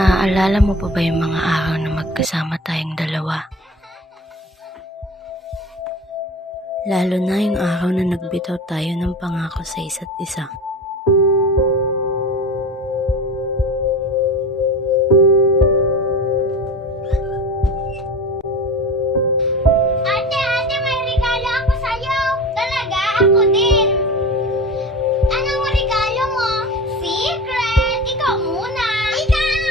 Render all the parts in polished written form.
Naaalala mo pa ba yung mga araw na magkasama tayong dalawa? Lalo na yung araw na nagbitaw tayo ng pangako sa isa't isa. Ate, may regalo ako sa'yo. Talaga, ako din. Anong regalo mo? Secret! Ikaw muna.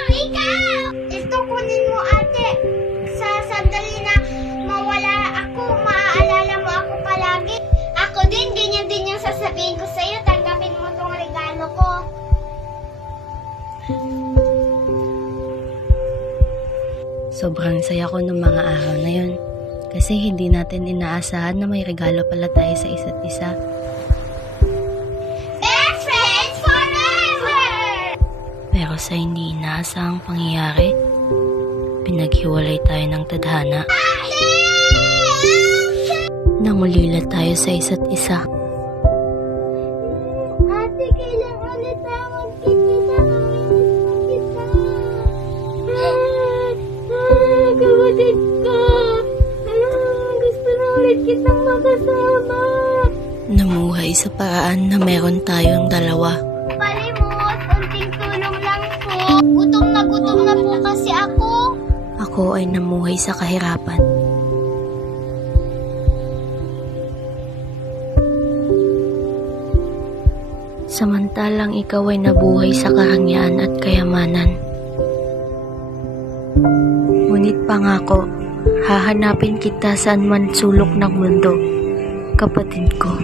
Ikaw! Ito kunin mo, ate. Sa sandali na mawala ako, maaalala mo ako palagi. Ako din, ganyan din yung sasabihin ko sa'yo. Tanggapin mo tong regalo ko. Sobrang saya ko ng mga araw na yun. Kasi hindi natin inaasahan na may regalo pala tayo sa isa't isa. Best friends forever! Pero sa hindi inaasahang pangyayari, pinaghiwalay tayo ng tadhana. Nangulila tayo sa isa't isa. Ate, kailan ulit tayo magkikita? Kapatid ko! Gusto na ulit kitang makasama. Namuhay sa paraan na meron tayong dalawa. Palimot, unting tulong lang po. Gutom na po kasi ako. Ako ay namuhay sa kahirapan. Samantalang ikaw ay nabuhay sa karangyaan at kayamanan. Ngunit pangako, hahanapin kita saan man sulok ng mundo, kapatid ko.